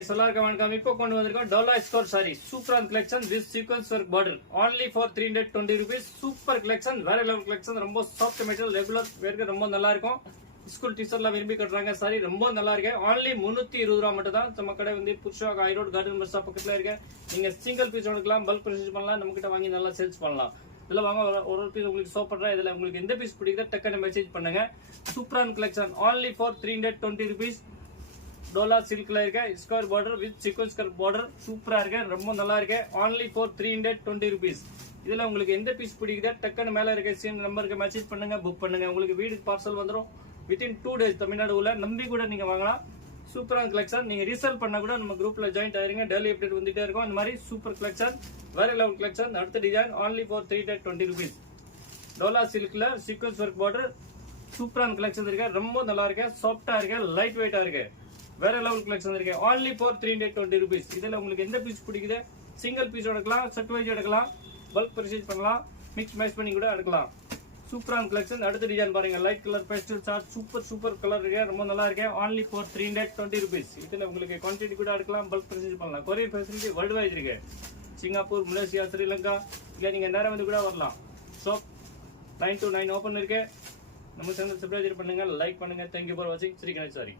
எல்லாருக்கும் வணக்கம். இப்போ கொண்டு வந்திருக்கோம் Dola score sorry super collection with sequins work border only for 320 rupees. Super collection, வேற லெவல் கலெக்ஷன். ரொம்ப சாஃப்ட் மெட்டீரியல், ரெகுலர் வேர்க்கு ரொம்ப நல்லா இருக்கும். ஸ்கூல் டீச்சர்லாம் விரும்பி கட்டுறாங்க. சாரி ரொம்ப நல்லா இருக்கு. only 320 ரூபா மட்டும் தான். நம்ம கடை வந்து புதுசா ஐரோடு கார்டன் பஸ் பக்கத்துல இருக்கு. நீங்க சிங்கிள் பீஸ் எடுக்கலாம், பல்க் பர்ச்சேஸ் பண்ணலாம், நம்ம கிட்ட வாங்கி நல்லா சேல்ஸ் பண்ணலாம். இதுல வாங்க ஒரு பீஸ் உங்களுக்கு ஷோ பண்றேன். இதுல உங்களுக்கு எந்த பீஸ் பிடிக்குதோ டக்குன்னு மெசேஜ் பண்ணுங்க. சூப்பரான collection only for 320 rupees. Dola சில்க்ல இருக்க square border with sequins border சூப்பரா இருக்கு, ரொம்ப நல்லா இருக்கு. only for 320 rupees. இதுல உங்களுக்கு எந்த பீஸ் பிடிக்குதோ டக்குன்னு மேல இருக்க சீன் நம்பருக்கு மெசேஜ் பண்ணுங்க, புக் பண்ணுங்க. உங்களுக்கு வீட்டுக்கு பார்சல் வந்துடும் வித்தின் 2 days. தமிழ்நாடு உள்ள நம்பி கூட நீங்க வாங்கலாம். சூப்பரான கலெக்ஷன். நீங்க ரீசேல் பண்ண கூட நம்ம குரூப்ல ஜாயின் ஆயிருங்க. டெய்லி அப்டேட் வந்துட்டே இருக்கும். இந்த மாதிரி சூப்பர் கலெக்ஷன், வேற லெவல் கலெக்ஷன். அடுத்த design only for 320 rupees. Dola சில்க்ல சீக்வன்ஸ் ஒர்க் பார்டர் சூப்பரான கலெக்ஷன் இருக்கு, ரொம்ப நல்லா இருக்கு, சாஃப்டா இருக்கு, லைட் வெயிட்டா இருக்கு. வேற லெவல் கலெக்ஷன் இருக்கு. only for 320 rupees. இதுல உங்களுக்கு எந்த பீஸ் பிடிக்குது சிங்கிள் பீஸ் எடுக்கலாம், செட் வைஸ் எடுக்கலாம், பல்க் பர்ச்சேஸ் பண்ணலாம், மிக்ஸ் மேட்ச் பண்ணி கூட எடுக்கலாம். சூப்பரான கலெக்ஷன். அடுத்த டிசைன் பாருங்க, light colour pastel shirt super colour இருக்கு, ரொம்ப நல்லா இருக்கு. only for 320 rupees. இதுல உங்களுக்கு குவான்டிட்டி கூட எடுக்கலாம், பல்க் பர்ச்சேஸ் பண்ணலாம். கொரியர் ஃபெசிலிட்டி வேர்ல்ட் வைட் இருக்கு. சிங்கப்பூர், மலேசியா, ஸ்ரீலங்கா, இல்ல நீங்க நேரம் வந்து கூட வரலாம். ஷாப் 9 to 9 ஓபன் இருக்கு. நம்ம சேனல் சப்ஸ்கிரைப் பண்ணுங்க, லைக் பண்ணுங்க. தேங்க்யூ ஃபார் வாட்சிங். ஸ்ரீ கணேஷ் சாரி.